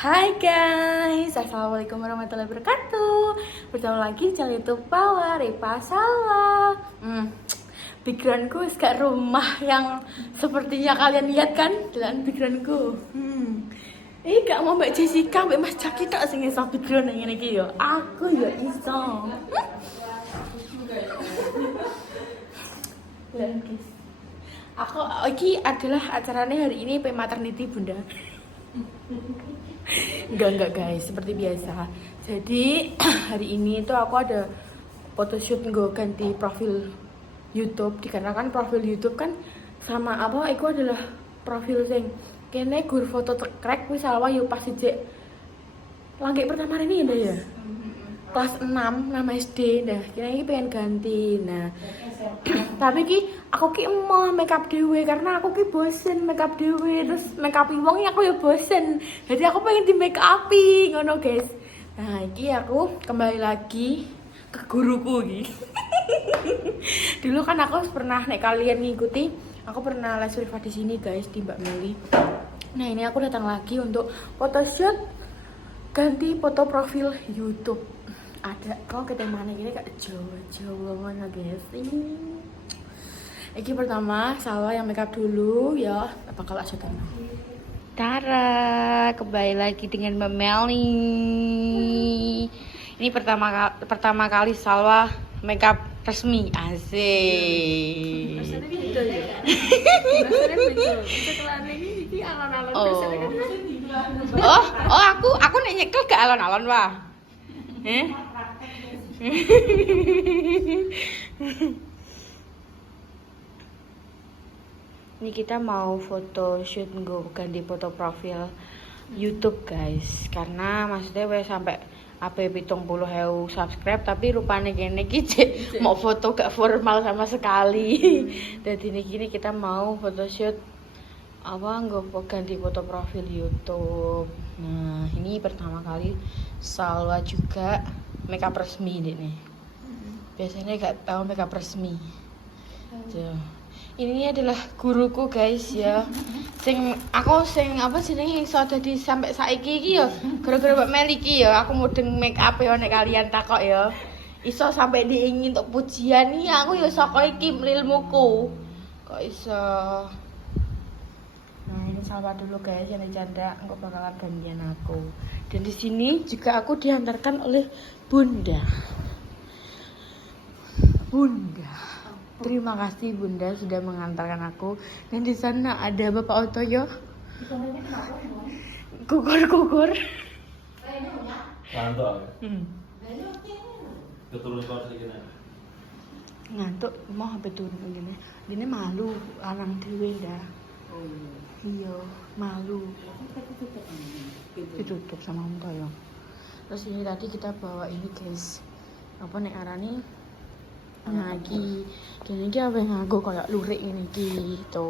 Hai guys, assalamualaikum warahmatullahi wabarakatuh. Bertemu lagi di channel YouTube Pawa Repa Salwa. Backgroundku gak rumah yang sepertinya kalian lihat kan, jalan backgroundku. Gak mau Mbak Jessica, Mbak Mas Jaki tak sing iso background ngene iki yo. Aku ya iso. Dan guys, aku iki adalah acaranya hari ini maternity Bunda. Enggak guys, seperti biasa. Jadi hari ini tuh aku ada photoshoot gue ganti profil YouTube. Dikarenakan profil YouTube kan sama apa itu adalah profil sing kene gur foto tekrek wis salwa yo pas sejak langkah pertama ini ya. Kelas 6 nama SD dah. Kira ini pengen ganti. Nah, tapi ki aku ki mau makeup dewe karena aku ki bosen makeup dewe terus makeup wong aku ya bosen. Jadi aku pengen di make upi ngono guys. Nah, iki aku kembali lagi ke guruku iki. Dulu kan aku pernah nek kalian ngikuti, aku pernah les privat di sini guys di Mbak Meli. Nah, ini aku datang lagi untuk photoshoot ganti foto profil YouTube. Ada kau kita mana gini kak Jawa mana guys ini. Iki pertama Salwa yang makeup dulu ya. Apa kalau aja kan? Tara, kembali lagi dengan Mbak Meli. Ini pertama kali Salwa makeup resmi asik. Rasanya beda ya. Rasanya beda. Setelahnya ini alon-alon rasanya kan. Aku nek nyekel gak alon-alon wah. Ini kita mau foto shoot ganti foto profil YouTube guys, karena maksudnya wes sampai apa 70.000 subscribe tapi rupanya gini kita mau foto gak formal sama sekali. Dan ini kita mau foto shoot ganti foto profil YouTube. Nah, ini pertama kali Salwa juga makeup resmi nih. Biasanya gak tahu makeup resmi. Ini adalah guruku guys ya. Aku apa jenenge iso dadi sampai saiki iki ya gara-gara Mbak Meli iki ya. Aku mudeng make up ya nek kalian takok ya. Iso sampai diingin untuk pujian nih aku ya saka iki ilmuku. Kok iso. Nah, ini Salwa dulu guys yang dicanda, engko bakalan gantian aku. Dan di sini juga aku diantarkan oleh Bunda. Terima kasih Bunda sudah mengantarkan aku. Dan di sana ada Bapak Otoyo. Kukur. Ngantuk. Keturun kau segini. Ngantuk mau sampai turun begini. Ini malu larang dhewe dah. Iya, malu. Ditutup sama Om Toyo. Terus ini tadi kita bawa ini guys. Apa nek arani? Nah, iki apa yang aku kayak lurik ini gitu.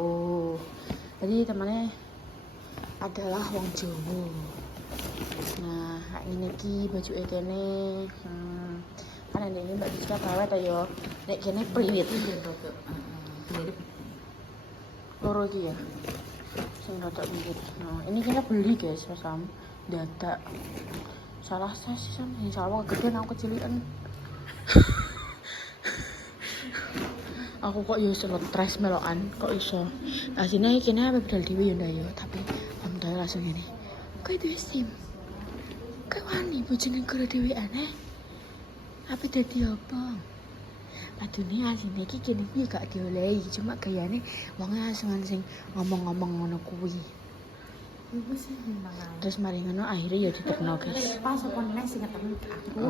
Jadi temannya adalah wong Jawa. Nah, kayak ini iki baju kene. Kan ini Mbak Jessica bawa ta yo. Nek kene priwit. Loro iki ya. Sing rada mirip. Nah, ini kita beli guys, Sam. Dadak. Salah saya sih Sam, yang salah gedean aku kecilian. Aku kok yo stres melokan, kok iso. Asine kene apa bedal dhewe yo ndak yo, tapi om tahu langsung ngene. Kok itu sim? Kok wani bojone gara dhewean Apa dadi apa? Adune asine iki kene iki gak diolehi, cuma gayane wonge asungan sing ngomong-ngomong ngono kuwi. Ibu sih menang. Terus mari ngono akhirnya ya ditekno guys. Pas apa neh sing ketemu aku.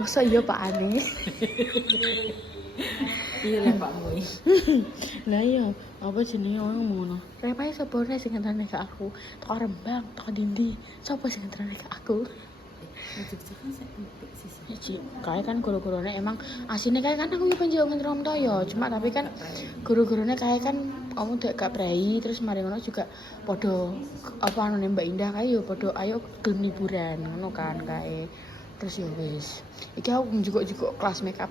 Masa iya Pak Ane? Iya lah Pak Boy. Lah iya, apa jenenge wong ngono. Repae sapa nek sing ngenteni ke aku? Teko Rembang, teko Dindi. Sapa sing ngenteni ke aku? Kan saya empik sih. Ya, kayak kan guru-gurune emang asine kayak kan aku yo penjauh ngenteni Om Toyo, cuma tapi kan guru-gurune kayak kan kamu gak prai terus mari ngono juga padha apa anu Mbak Indah kae yo padha ayo gelem liburan ngono kan kae. Terus ya wis. Iki aku juga kelas makeup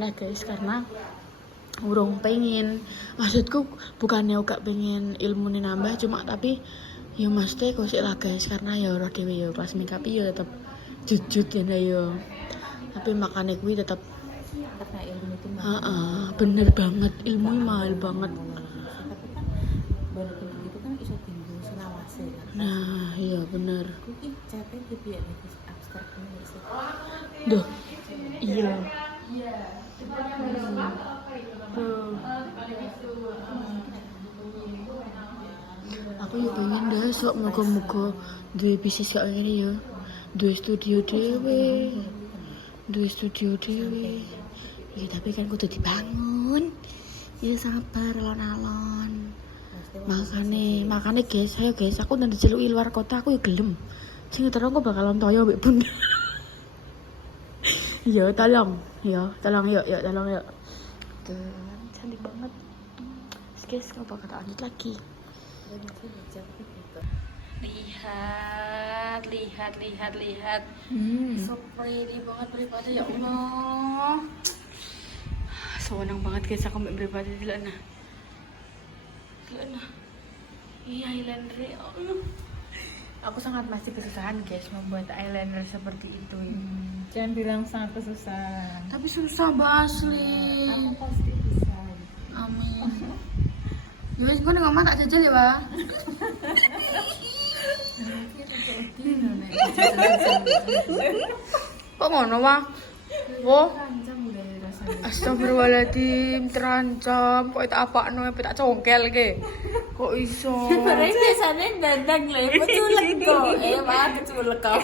nah guys karena urung pengen. Maksudku bukannya gak pengen ilmu nambah cuma tapi Ya mesti kok sik lah guys karena ya ora dhewe ya pas makeup ya tetep jujut ya ya. Tapi makane kuwi tetep karena ilmu itu bener banget ilmu mahal banget. tapi kan baru gitu kan iso tinggal selawase kan. Nah, iya bener. Kuwi capek di piye iki abstrak ini sih. Duh. Iya. Aku ya pengen dah sok moga-moga duwe bisnis kaya ngene ya. Duwe studio dhewe. Ya tapi kan kudu dibangun. Ya sabar alon-alon. Makane guys, ayo guys, aku nang diceluki luar kota aku ya gelem. Sing terus aku bakalan toyo mbek Bunda. Iya, tolong yuk. Tuh, cantik banget. Guys, aku bakal lanjut lagi. Lihat. So pretty banget beribadah ya Allah. Senang banget guys aku beribadah di sana. Iya, eyeliner ya Allah. Aku sangat masih kesusahan guys membuat eyeliner seperti itu. Jangan bilang sangat kesusahan. Tapi susah banget asli. Aku pasti bisa. Amin. Ya wis gue ngomong tak jajal ya, Pak. Kok ngono, Pak? Wo. Astagfirullahaladzim, terancam. Kok tak apakno tak congkel ke? Kok iso? Mereka biasanya dandang lah, keculek kok. Wah, keculek kok.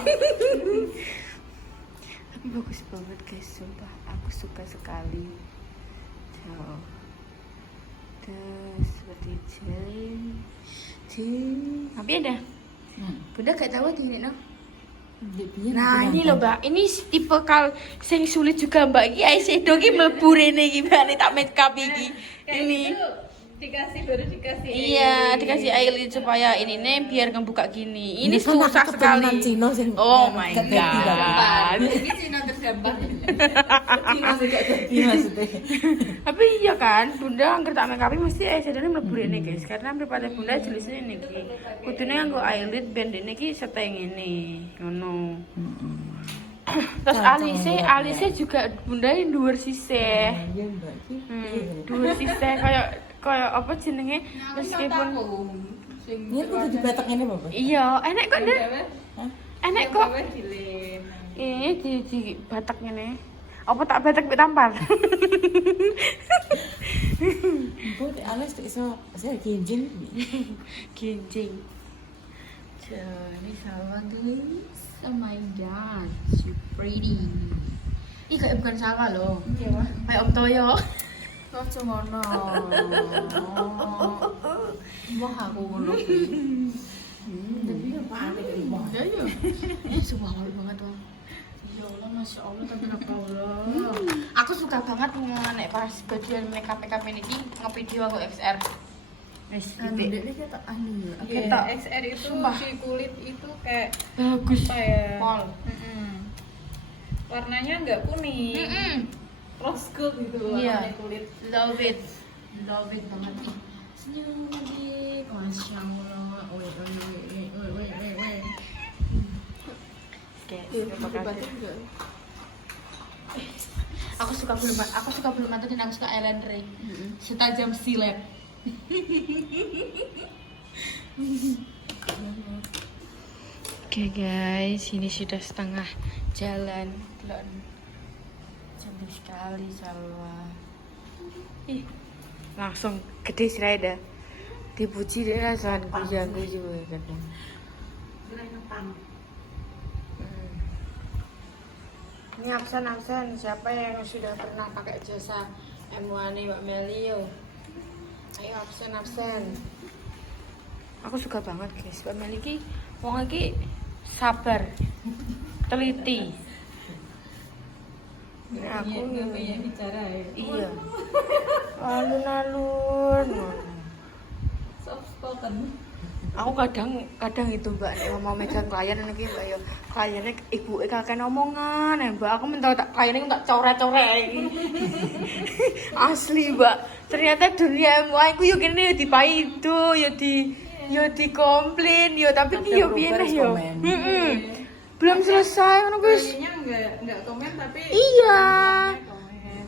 Tapi bagus banget guys, sumpah. Aku suka sekali. Tuh. Terus seperti jelly. Tapi ada. Bunda gak tahu di ini no. Nah ini loh mbak, ini tipe kal sing sulit juga mbak. Iki eyeshadow ki mlebu rene iki mbak, tak makeup iki. Ini Baru dikasih. iya, dikasih eyelid supaya ini nih biar ngebuka gini. Ini susah sekali. Oh my god. Ini Cina tergambar. Cina juga jadi maksudnya. Tapi iya kan, Bunda angker tak make up mesti eyeshadow-ne mlebu rene guys. Karena mripate Bunda jenisnya ini iki. Kudune nganggo eyelid band ini iki seteng ini. Ngono. Terus alisnya juga Bunda ini dhuwur sisih. Iya mbak. Dhuwur sisih kayak apa jenenge meskipun Ini kudu dibatek ngene Bapak. iya, enek kok Ndek. Enek kok. Ini di batak ngene. Apa tak batak mbek tampar? Mbok alas iso saya genjing. Ginjing. Ini Salwa guys. Oh my god, so pretty. Ih kayak bukan Salwa loh. Iya, Pak. Kayak Om Toyo. Ojo ngono. Wah aku ngono ki. Tapi apa aneh iki, Mbak? Ya. Subhanallah banget tuh. Ya Allah, Masya Allah, tabarakallah. Aku suka banget nek pas bagian makeup ini ngevideo aku XR. Wes, titik. Ini kita anu ya. Ketok. XR itu Sumpah. di kulit itu kayak Bagus. apa ya? Pol. Warnanya nggak kuning, rose gold gitu Iya. warnanya kulit. Love it banget. Senyum lagi, Masya Allah. Wait. Aku suka bulu mata dan aku suka eyeliner. Setajam silet. Oke guys, ini sudah setengah jalan. Cantik sekali Salwa. Ih, langsung gede sih dah. Dipuji dia langsung guyu kan. Ini absen siapa yang sudah pernah pakai jasa M1 Mbak Melio? Ayo absen. Aku suka banget guys, Mbak Meli ki wong iki sabar, teliti. Ini aku Banyak bicara ya. iya. Alun-alun. Soft spoken. Aku kadang itu Mbak nek mau megang klien iki Mbak ya. Kliennya ibuke kakek omongan ya Mbak. Aku mentau tak kliennya tak coret-coret iki. Asli Mbak. Ternyata dunia MUA iku yo kene yo dipaido yo di yo dikomplain yo tapi Ada ki yo progress piye nah yo. komen. Belum selesai ngono guys. Kayaknya enggak komen tapi Iya. komen.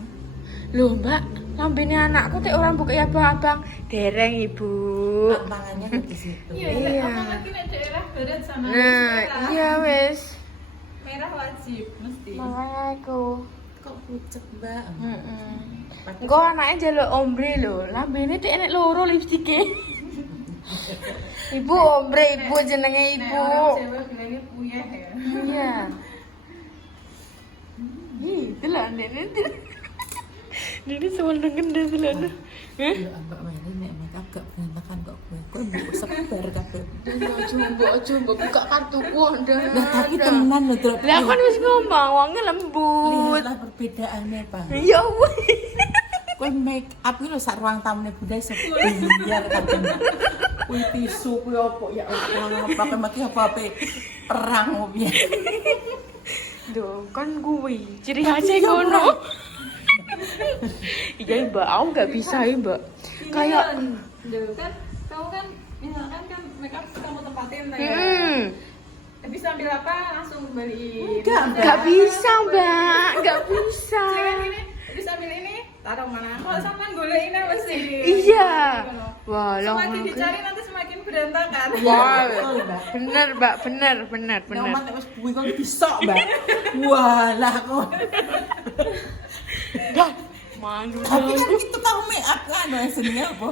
Loh, Mbak, lambene anakku tek ora buka ya Abang. Dereng, Ibu. Tantangannya di situ. Iya, Iya. apalagi nek daerah barat sama Nah, merah. iya wes. Merah wajib mesti. Makanya aku. Kok pucet, Mbak? Engko anake njaluk ombre lho. Lambene tek enek loro lipstike. Ibu ombre, Ibu jenenge Nek Ibu. orang Jawa bilangnya puyeh ya. Iya. Ih, delok Nenek. Nenek sewenengen dah delok. Heh? Ya Mbak Mary nek makeup gak berantakan kok gue. Kok mbok sebar kabeh. Coba buka kartuku ndak. Lah tapi tenan lho, Dok. Lah kan wis ngomong wonge lembut. Lihatlah perbedaannya, Pak. Ya wis. Kowe make up iki lho sak ruang tamune budaya sebiar kabeh. Kuwi tisu kuwi opo ya Allah, pakai maki apa-apa perang opo ya. Duh, kan kuwi ciri khasnya ngono. Iya, Mbak, aku nggak bisa ya, Mbak. Kayak Duh, kan kamu kan misalkan kan makeup kamu tempatin lah ya. Habis ambil apa langsung kembaliin. nggak bisa, Mbak. Nggak bisa. Jangan ini, habis ambil ini taruh mana? Kalau sampean golek ini mesti. Iya. Wah, Semakin dicari nanti semakin berantakan. Wah, Betul, Mbak. bener, Mbak, bener. Nek omat wis kuwi kok bisa, Mbak. Walah kok. Dah, malu. Tapi kan itu tahu make up kan senenge apa?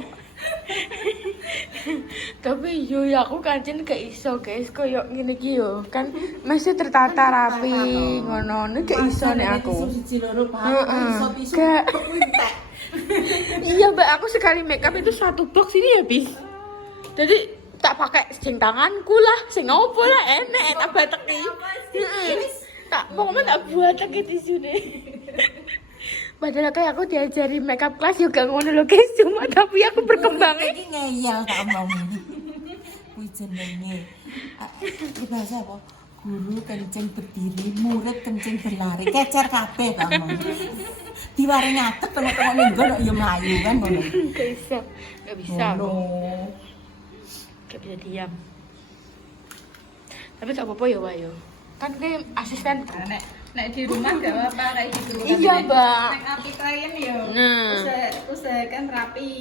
Tapi yo ya aku kancen gak iso, guys. Koyo ngene iki yo. Kan masih tertata rapi ngono. Nek gak iso nek aku. Siji loro Pak. Heeh. Iso tisu Gak. kuwi entek. Iya, Mbak, aku sekali makeup itu 1 box ini habis. Jadi tak pakai sing tanganku lah, sing opo lah enek tak bateki. Heeh. Tak pokoknya tak buat lagi tisune. Padahal kayak aku diajari makeup class juga ngono lho guys, cuma tapi aku berkembangnya. Iki ngeyel tak omong. Kuwi jenenge. Iki bahasa apa? Guru kencing berdiri, murid kencing berlari, kecer kabeh tak omong. Diware nyatet tengok-tengok ning nggon ya mlayu kan ngono. Gak bisa, gak bisa. Ngono. Gak bisa diam. Tapi gak apa-apa ya, Wak yo. Kan dia asisten. Nek di rumah gak apa-apa kayak gitu. Iya, Mbak. Nek api klien ya. Nah. Usahakan rapi.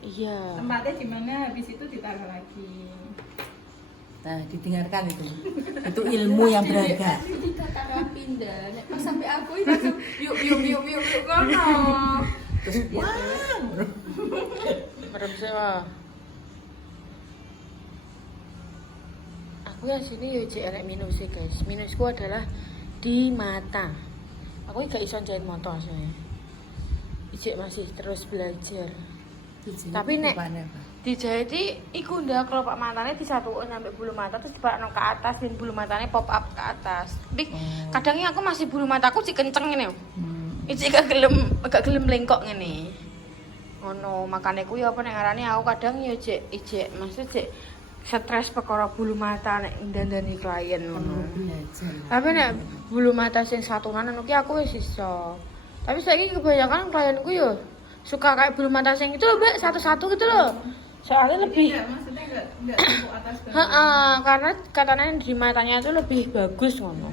Iya. Tempatnya di mana habis itu ditaruh lagi. Nah, didengarkan itu. Itu ilmu yang berharga. Dikata rapi ndak. Nek pas sampai aku itu langsung yuk kono. Terus wah. Merem sewa. Aku ya sini yo cek elek minus sih guys. Minusku adalah di mata. Aku gak iso jahit motor soalnya. Ijek masih terus belajar. Tapi nek dijahiti iku ndak kelopak matanya disatuin sampai bulu mata terus dibakno ke atas dan bulu matanya pop up ke atas. Tapi kadangnya aku masih bulu mataku sih kenceng ngene. Ijek gak gelem lengkok ngene. Ngono, makane ku ya apa nek ngarani aku kadang ya ijek maksud cek stres perkara bulu mata nek ndandani klien ngono. Tapi nek bulu mata sing satunan anu ki aku wis iso. Tapi saiki kebanyakan klienku yo suka kayak bulu mata sing itu loh, Mbak, satu-satu gitu loh. Soalnya lebih Maksudnya enggak tepuk atas bawah. heeh, karena katanya di matanya itu lebih bagus ngono.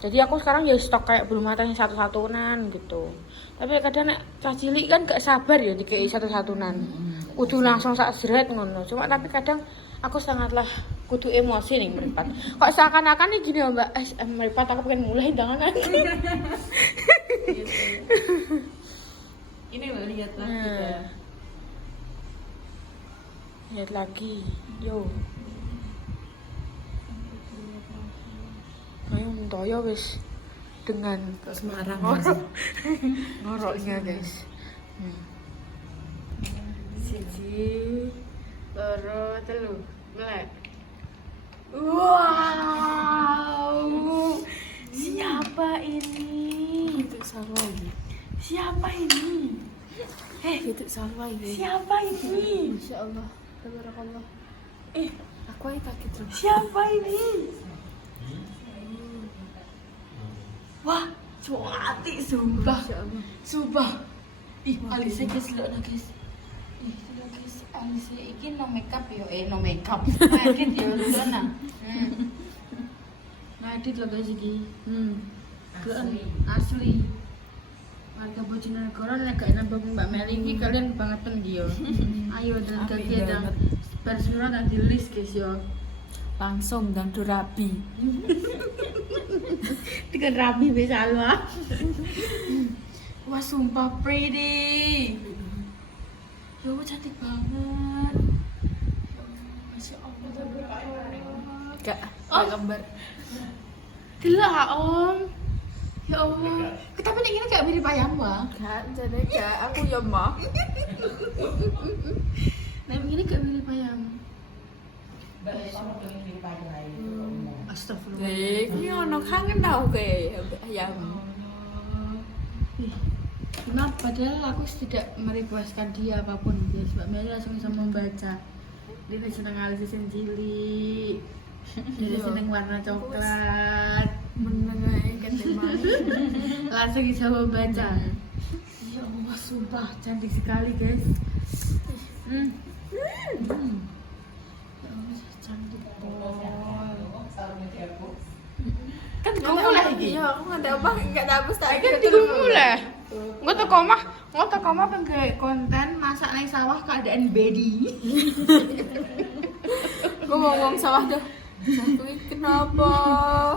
Jadi aku sekarang ya stok kayak bulu mata yang satu-satunan gitu. Tapi kadang nek cah cilik kan gak sabar ya dikei satu-satunan. Kudu langsung sak jret ngono. Cuma tapi kadang aku sangatlah kudu emosi nih meripat. Kok seakan-akan nih gini Mbak, meripat aku pengen mulai jangan kan. Ini loh lihat lagi Nah. ya. Lihat lagi. Yo. Ayo mentoyo wis dengan Semarang. ngoroknya guys. Siji, loro, telu, melek. Wow, siapa ini? Itu sama ini. Siapa ini? Itu sama ini. Siapa ini? Masya Allah. Tabarakallah. Aku aja kaget terus. Siapa ini? Wah, cuma hati sumpah. Masya Allah. Sumpah. Ih, alisnya guys, lihat guys. Alicia iki no makeup yo, no makeup. Edit yo lulana. Edit lo guys iki. Asli. Warga Bojonegoro nek gak nambah Mbak Meli iki kalian bangetan iki yo. Ayo dan kegiatan bersurat dan di list guys yo. Langsung dan rapi. Dengan rapi wis alwa. Wah sumpah pretty. Ya Allah cantik banget. Masya Allah. Gak gambar. Gila om. Ya Allah. Tapi ini gak mirip ayam wah. Gak, jadi gak aku ya mah. Nah ini gak mirip ayam. Astagfirullah. Ini ono kangen tau kayak ayam. Maaf, padahal aku tidak merequestkan dia apapun guys. Mbak Meli langsung bisa membaca. Dia seneng alis yang cilik. Dia seneng warna coklat. Menengah kan emang. Langsung bisa membaca. Ya Allah, sumpah cantik sekali guys. Ya Allah, cantik pol. Kan Kamu mulai iki? Iya, aku nggak tahu nggak tahu tak Kan tiga mulai. Nggak teko mah pengen konten masak nang sawah keadaan bedi. Gue ngomong sawah dah. Satu kenapa?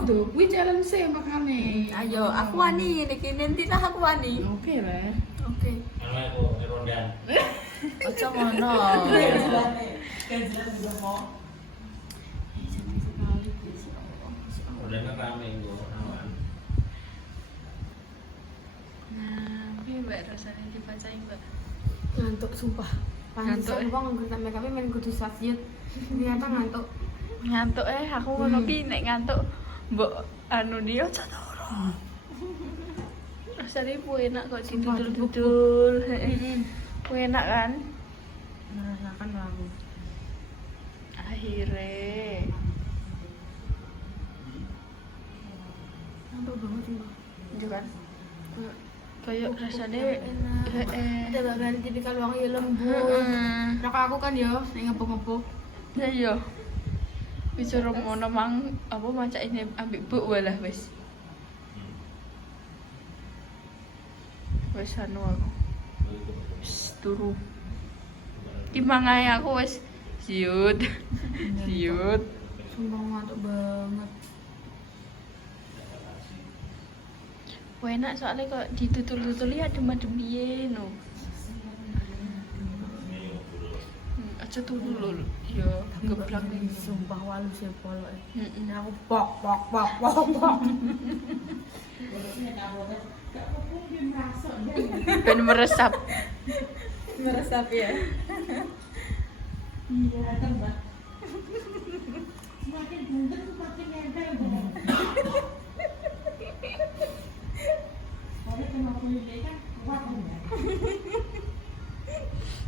Tuh, kuwi challenge sih makane. Ayo, aku wani, niki nanti nah aku wani. Oke lah. Oke. Mana itu rondan? Ojo ngono. Rondan rame itu awan. Nah, ini mbak rasanya dibacain mbak. Ngantuk sumpah. Ngantuk, Pantesan wong nggon make up main kudu sasyut. Ternyata ngantuk. Ngantuk aku ngono ki nek ngantuk mbok anu dia aja turu. Rasanya enak kok didudul-dudul. Enak kan? Merasakan aku. Akhirnya Ngantuk banget sumpah. itu kan kayak rasanya Ada bagian tipikal wong ya lembut. Raka aku kan yo ning ngepuk-ngepuk. ya iya bisa ngono mang apa macak ini ambil buk walah wis anu aku wis turu dimangai aku wis siut siut Sumpah ngantuk banget. wah enak soalnya kok ditutul-tutul ya adem-adem piye no aja turu lho ya geblak nih Sumpah walus ya poloke. heeh Aku pok. ben meresap Meresap ya.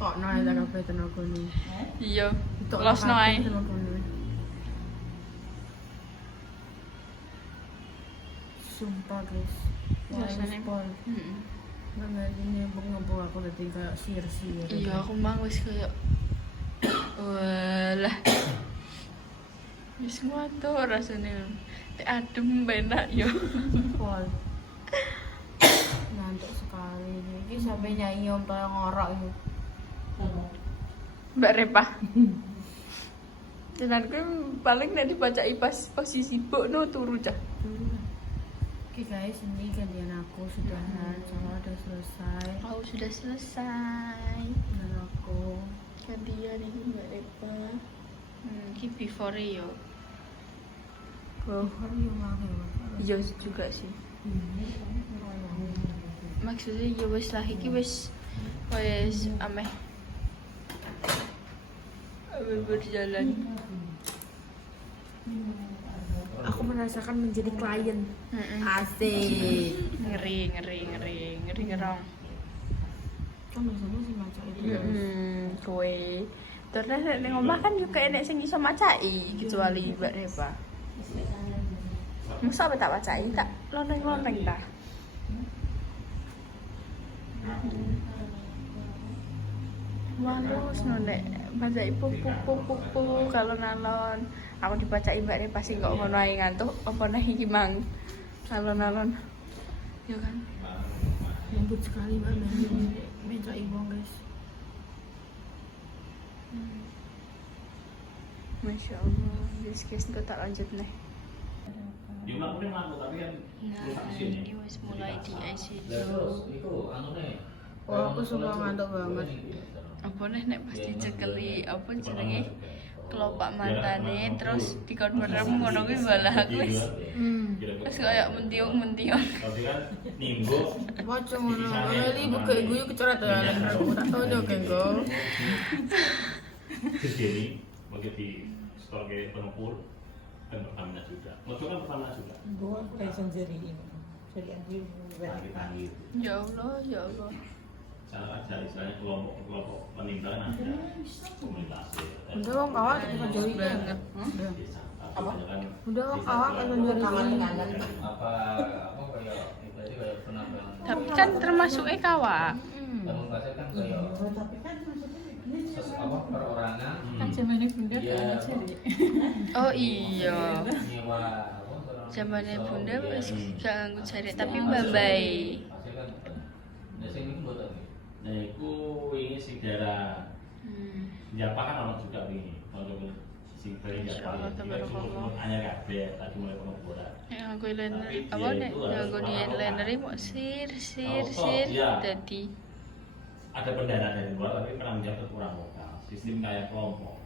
Kok naik tak kabeh tenaga ni. iya Itu losno ae Sumpah guys. Rasanya Pol. heeh Nggak ini ngebong aku udah kayak sir-sir. iya aku mang wis kayak walah wis nguatur rasanya teh adem enak yo Pol. Ngantuk sekali. Ini sampai nyanyi om tolong ngorok itu. Mbak Repa dan aku paling nek dibaca pas posisi buk no turu cah Oke guys, ini gantian aku sudahan. Sama udah selesai. aku sudah selesai Dan aku gantian ini Mbak Repa ini before yo kan yang lagi iya juga sih maksudnya ya wis lah iki wis ameh berjalan aku merasakan menjadi klien. heeh Asik. ngeri ngerong Kan biasanya sih macam itu. kowe terus nek omah kan juga enek sing iso macai kecuali Mbak Repa masa apa tak macai tak lonteng-lonteng ta Males nek baca pupu kalau nalon. Aku dibaca mbak pasti kok ngono ae ngantuk apa neh iki mang. Nalon-nalon. Ya kan. Lembut sekali mbak minta ibu guys. Masya Allah. Yes guys, kita tak lanjut nih. Jumlah aku mlaku tapi kan rusak Nah, mesinnya. ini wis mulai di ICU. Lah terus iku anune. Oh, aku suka ngantuk banget. Apa nih nek pasti cekeli apa jenenge kelopak mantane terus dikon merem ngono kuwi malah aku wis wis kayak mentiung-mentiung. Tapi kan nimbo Waca ngono. Lali buka guyu kecoret ya. Aku tak tahu yo kengko. gede ini bagi di store ke pengepul dan Pertamina juga. Motor kan Pertamina juga. Gue pengen jadi ini. Jadi aku Tanggi-tanggi. Ya Allah, ya Allah. Sana aja istilahnya kelompok peninggalan ada komunitas. Udah wong kawat kan jadi Banget. Apa? Udah wong kawat kan jadi Apa kayak berarti kayak penampilan. Tapi kan termasuk kawak. Kamu bahasa kan kayak tapi kan maksudnya apa perorangan Kan zamannya bunda Iya. kan jadi. Oh iya. nyewa apa Zamannya bunda wis gak nganggo jari tapi mbambai. hasil kan nah sing iku mboten nah iku wingi sing daerah Japa kan ono juga wingi ono sing dari Japa Insyaallah, tabarakallah. anyar kabeh tadi mulai pengeboran Nek nganggo liner apa nek nganggo liner mau sir dadi ada pendana dari luar tapi penanggung jawab tetap orang lokal sistem kayak kelompok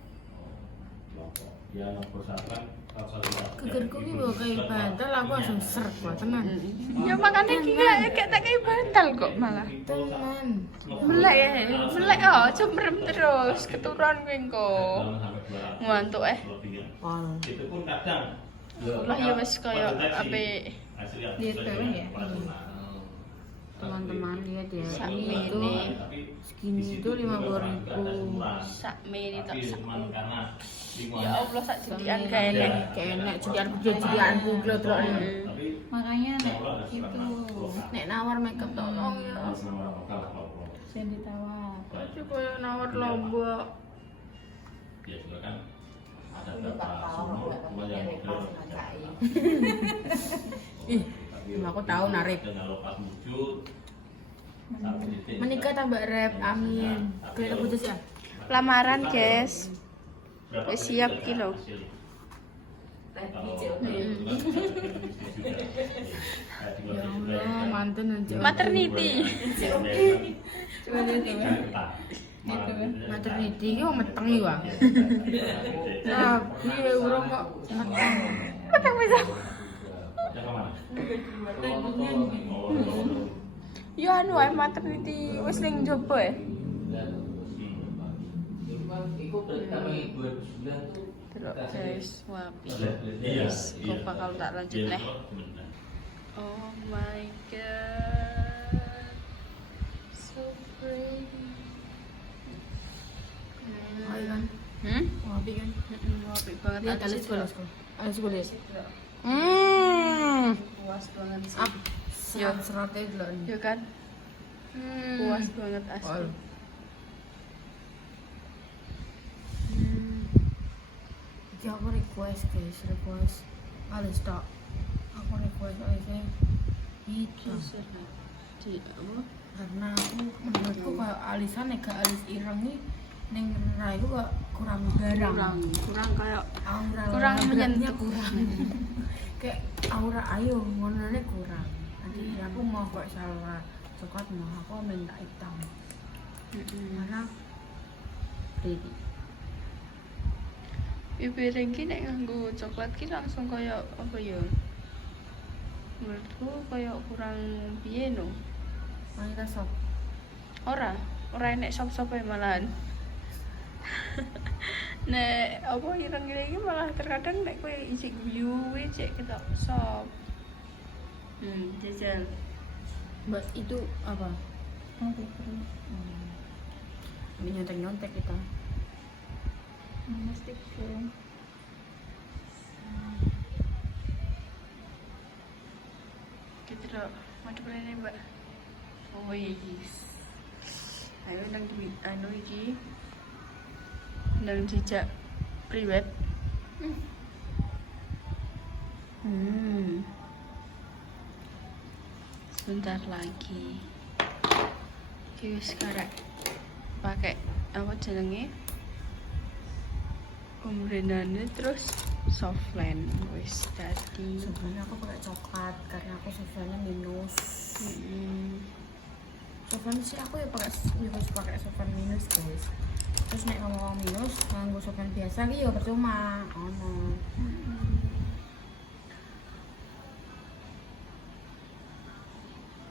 dia mempersatukan Gegerku ki bawa kayak bantal aku langsung seret wah tenan. ya makanya iki gak tak kayak bantal kok malah. Tenan. Melek ya, melek cemrem terus keturunan kowe engko. Ngantuk Pol. itu pun kadang Lah ya wis kaya apik. Lihat bawah ya? Teman-teman lihat ya. Sakmene. Ini itu segini itu 50.000. Sakmene tak sak. karena Ya Allah sak jedian gak enek. Kayak enak jedian googlo delok ini. Makanya nek itu Nek nawar makeup tolong ya. saya ditawar. Itu kayak nawar lombok. ya juga kan ada beberapa sumur yang model Ih, aku tahu narik. dengan lokas wujud Menikah tambah rap, amin. Kelihatan putus ya? Lamaran, guys. Wis siap ki lho. Ya Allah, mantan aja. Maternity. Maternity ki wong meteng iki wae. Tapi urung kok meteng. Mateng bisa. Ya anu ae maternity wis ning jopo ya. Terus guys, wah yes. Kok bakal tak lanjut nih. Oh my god. So pretty. Ayo kan. Wapi kan. Apik banget Lihat atas alis itu. sekolah. Alis sekolah. Puas banget sih. Up. Serat-seratnya delok. Ya kan? Puas banget asli. Iki aku request guys, request alis tok. Aku request alisnya itu. Di apa? Karena aku menurutku kayak alisan nek gak alis ireng nih ning rai itu kok kurang garang. Kurang kayak Aura kurang beratnya menyentuh. kurang. Kayak aura ayo ngonone kurang. Nanti aku mau kok salah coklat mau aku minta hitam. Karena pretty. Bibir iki nek nganggo coklat ki langsung kaya apa ya? Menurutku kaya kurang piye no. Wanita sop. Ora enek sop-sop malahan. Nek apa ireng-ireng iki malah terkadang nek kowe isi guyu cek ketok sop. Jajal. Mbak itu apa? Ini nyontek-nyontek kita. Mastik dong. Kita dok, madu rene mbak. Oh yes. Ayo nang duit. anu iki nang jejak priwet. Sebentar lagi. Iki wis karek pakai apa jenenge? Umrenane terus softland wis dadi. Sebenarnya aku pakai coklat karena aku softlandnya minus. Softland sih aku ya pakai softland minus guys. Terus nek ngomong minus nganggo softland biasa ki ya percuma. Ono.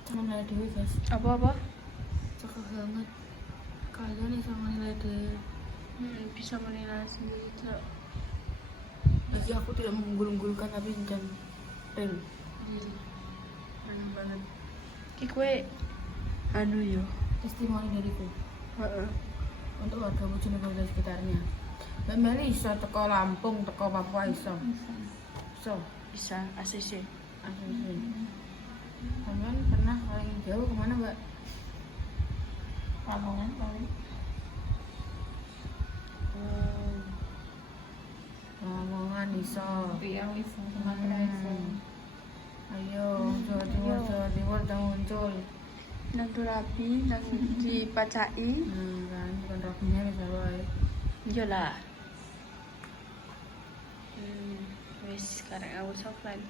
Jangan nilai dewi guys. Apa-apa? Cakep banget. Kalian nih sama nilai dewi. Bisa menilai sendiri, Cok. Jadi aku tidak menggulung-gulungkan tapi dan real. Bener banget. Ki kowe anu yo. Testimoni dariku Heeh. untuk warga Bojonegoro dan sekitarnya. Mbak Meli iso teko Lampung, teko Papua iso. Iso. Bisa ACC. Asli. Kalian pernah paling jauh kemana Mbak? Lamongan paling. Lamongan iso. Riau iso. Sumatera iso. Ayo, Jawa Timur udah muncul. Nang Turabi, nang dipacai. Kan bukan robinya bisa wae. Yo lah. Wis sekarang aku softline.